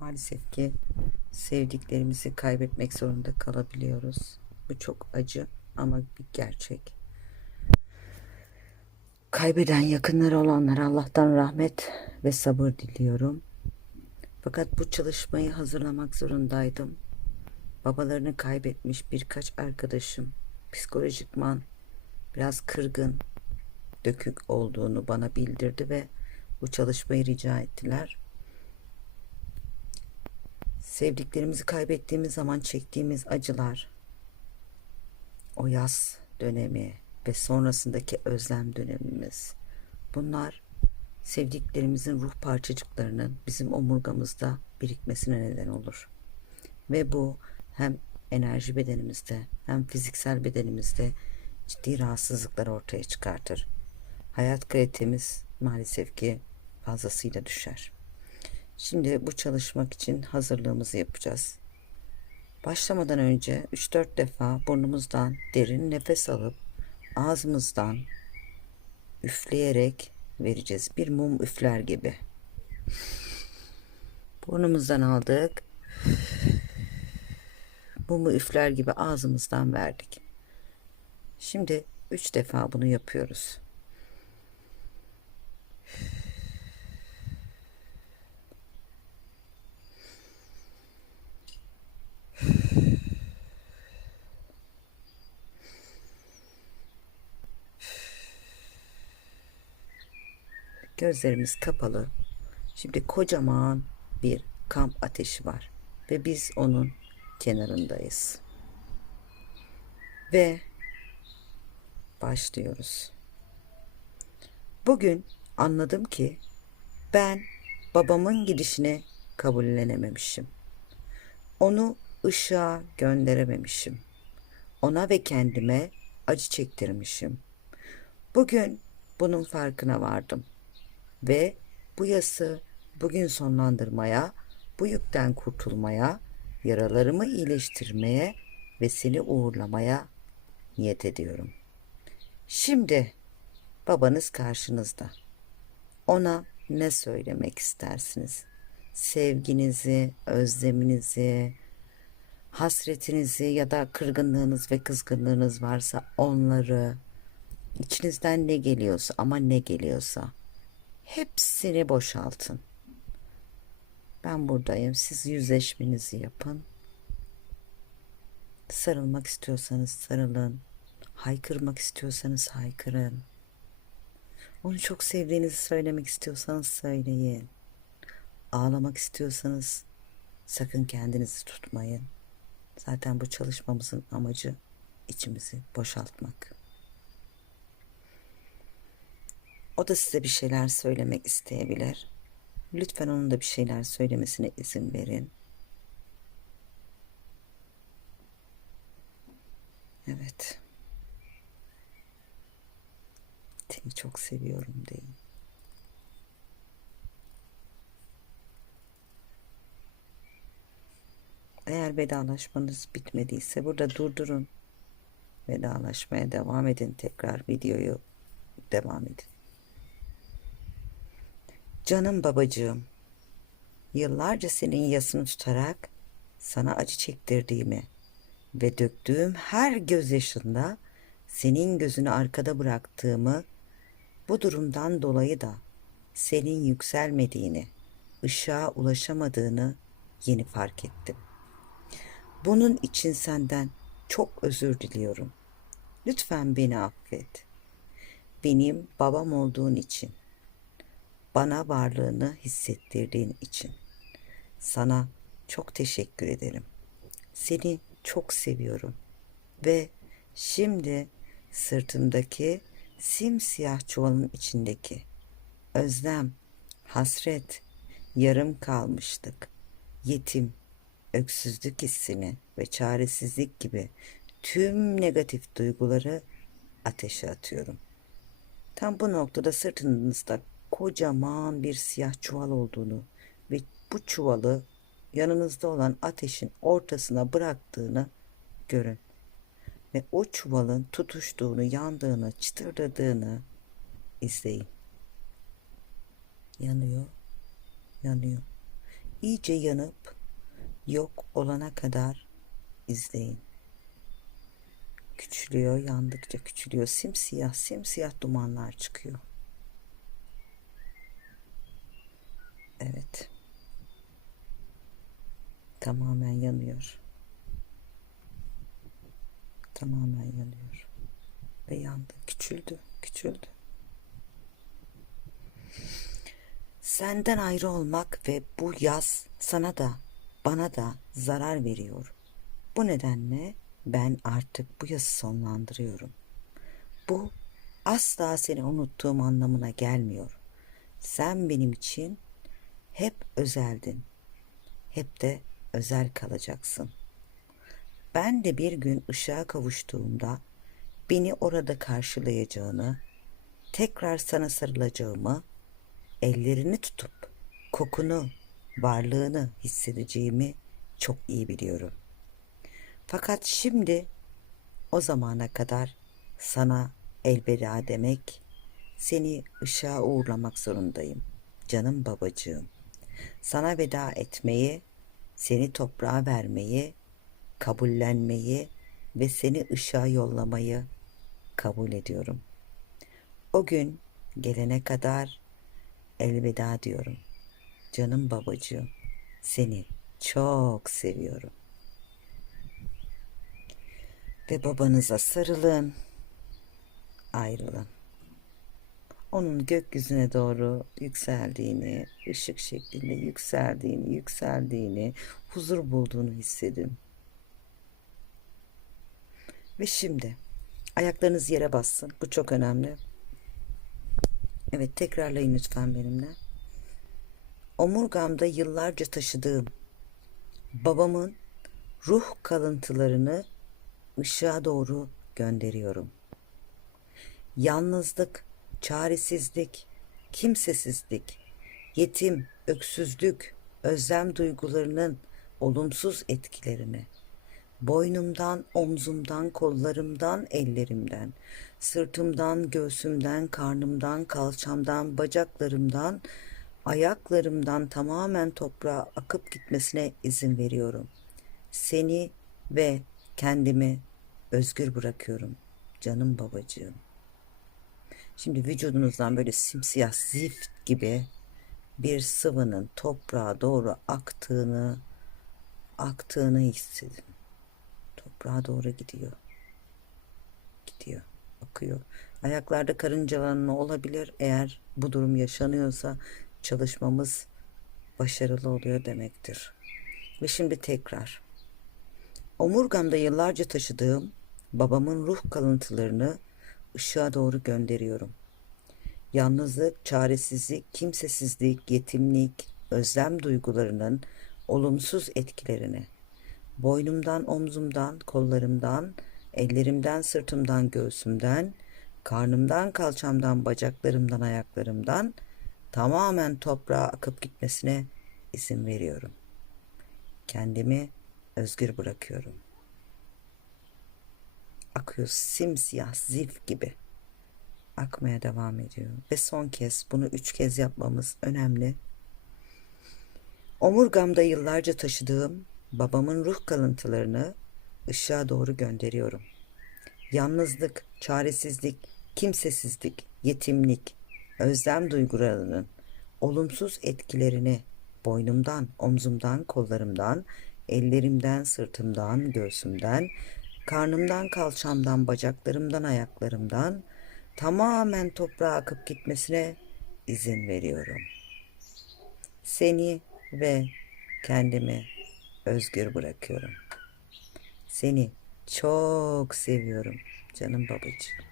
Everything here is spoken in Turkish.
Maalesef ki sevdiklerimizi kaybetmek zorunda kalabiliyoruz. Bu çok acı ama bir gerçek. Kaybeden yakınları olanlara Allah'tan rahmet ve sabır diliyorum. Fakat bu çalışmayı hazırlamak zorundaydım. Babalarını kaybetmiş birkaç arkadaşım psikolojikman biraz kırgın, dökük olduğunu bana bildirdi ve bu çalışmayı rica ettiler. Sevdiklerimizi kaybettiğimiz zaman çektiğimiz acılar, o yaz dönemi ve sonrasındaki özlem dönemimiz. Bunlar sevdiklerimizin ruh parçacıklarının bizim omurgamızda birikmesine neden olur. Ve bu hem enerji bedenimizde hem fiziksel bedenimizde ciddi rahatsızlıklar ortaya çıkartır. Hayat kalitemiz maalesef ki fazlasıyla düşer. Şimdi bu çalışmak için hazırlığımızı yapacağız. Başlamadan önce 3-4 defa burnumuzdan derin nefes alıp ağzımızdan üfleyerek vereceğiz. Bir mum üfler gibi. Burnumuzdan aldık. Mumu üfler gibi ağzımızdan verdik. Şimdi 3 defa bunu yapıyoruz. Gözlerimiz kapalı. Şimdi kocaman bir kamp ateşi var ve biz onun kenarındayız. Ve başlıyoruz. Bugün anladım ki ben babamın gidişine kabullenememişim. Onu ışığa gönderememişim. Ona ve kendime acı çektirmişim. Bugün bunun farkına vardım ve bu yası bugün sonlandırmaya, bu yükten kurtulmaya, yaralarımı iyileştirmeye ve seni uğurlamaya niyet ediyorum. Şimdi babanız karşınızda. Ona ne söylemek istersiniz? Sevginizi, özleminizi, hasretinizi ya da kırgınlığınız ve kızgınlığınız varsa onları içinizden ne geliyorsa ama ne geliyorsa hepsini boşaltın. Ben buradayım. Siz yüzleşmenizi yapın. Sarılmak istiyorsanız sarılın. Haykırmak istiyorsanız haykırın. Onu çok sevdiğinizi söylemek istiyorsanız söyleyin. Ağlamak istiyorsanız sakın kendinizi tutmayın. Zaten bu çalışmamızın amacı içimizi boşaltmak. O da size bir şeyler söylemek isteyebilir. Lütfen onun da bir şeyler söylemesine izin verin. Evet. Seni çok seviyorum deyin. Eğer vedalaşmanız bitmediyse burada durdurun. Vedalaşmaya devam edin. Tekrar videoyu devam edin. Canım babacığım, yıllarca senin yasını tutarak sana acı çektirdiğimi ve döktüğüm her gözyaşında senin gözünü arkada bıraktığımı, bu durumdan dolayı da senin yükselmediğini, ışığa ulaşamadığını yeni fark ettim. Bunun için senden çok özür diliyorum. Lütfen beni affet. Benim babam olduğun için, bana varlığını hissettirdiğin için sana çok teşekkür ederim. Seni çok seviyorum ve şimdi sırtımdaki simsiyah çuvalın içindeki özlem, hasret, yarım kalmışlık, yetim, öksüzlük hissini ve çaresizlik gibi tüm negatif duyguları ateşe atıyorum. Tam bu noktada sırtınızda kocaman bir siyah çuval olduğunu ve bu çuvalı yanınızda olan ateşin ortasına bıraktığını görün. Ve o çuvalın tutuştuğunu, yandığını, çıtırdadığını izleyin. Yanıyor, yanıyor. iyice yanıp yok olana kadar izleyin. Küçülüyor, yandıkça küçülüyor. Simsiyah, simsiyah dumanlar çıkıyor. Evet. Tamamen yanıyor. Tamamen yanıyor. Ve yandı. Küçüldü, küçüldü. Senden ayrı olmak ve bu yaz sana da bana da zarar veriyor. Bu nedenle ben artık bu yazı sonlandırıyorum. Bu asla seni unuttuğum anlamına gelmiyor. Sen benim için hep özeldin. Hep de özel kalacaksın. Ben de bir gün ışığa kavuştuğumda beni orada karşılayacağını, tekrar sana sarılacağımı, ellerini tutup kokunu, varlığını hissedeceğimi çok iyi biliyorum. Fakat şimdi o zamana kadar sana elveda demek, seni ışığa uğurlamak zorundayım. Canım babacığım. Sana veda etmeyi, seni toprağa vermeyi, kabullenmeyi ve seni ışığa yollamayı kabul ediyorum. O gün gelene kadar elveda diyorum. Canım babacığım, seni çok seviyorum. Ve babanıza sarılın, ayrılın. Onun gökyüzüne doğru yükseldiğini, ışık şeklinde yükseldiğini, yükseldiğini, huzur bulduğunu hissedin. Ve şimdi ayaklarınız yere bassın. Bu çok önemli. Evet tekrarlayın lütfen benimle. Omurgamda yıllarca taşıdığım babamın ruh kalıntılarını ışığa doğru gönderiyorum. Yalnızlık, çaresizlik, kimsesizlik, yetim, öksüzlük, özlem duygularının olumsuz etkilerini boynumdan, omzumdan, kollarımdan, ellerimden, sırtımdan, göğsümden, karnımdan, kalçamdan, bacaklarımdan, ayaklarımdan tamamen toprağa akıp gitmesine izin veriyorum. Seni ve kendimi özgür bırakıyorum canım babacığım. Şimdi vücudunuzdan böyle simsiyah zift gibi bir sıvının toprağa doğru aktığını aktığını hissedin. Toprağa doğru gidiyor. Gidiyor. Akıyor. Ayaklarda karıncalanma olabilir. Eğer bu durum yaşanıyorsa çalışmamız başarılı oluyor demektir. Ve şimdi tekrar. Omurgamda yıllarca taşıdığım babamın ruh kalıntılarını ışığa doğru gönderiyorum. Yalnızlık, çaresizlik, kimsesizlik, yetimlik, özlem duygularının olumsuz etkilerini boynumdan, omzumdan, kollarımdan, ellerimden, sırtımdan, göğsümden, karnımdan, kalçamdan, bacaklarımdan, ayaklarımdan tamamen toprağa akıp gitmesine izin veriyorum. Kendimi özgür bırakıyorum. Akıyor simsiyah zif gibi. Akmaya devam ediyor. Ve son kez bunu üç kez yapmamız önemli. Omurgamda yıllarca taşıdığım babamın ruh kalıntılarını ışığa doğru gönderiyorum. Yalnızlık, çaresizlik, kimsesizlik, yetimlik, özlem duygularının olumsuz etkilerini boynumdan, omzumdan, kollarımdan, ellerimden, sırtımdan, göğsümden, karnımdan, kalçamdan, bacaklarımdan, ayaklarımdan tamamen toprağa akıp gitmesine izin veriyorum. Seni ve kendimi özgür bırakıyorum. Seni çok seviyorum canım babacığım.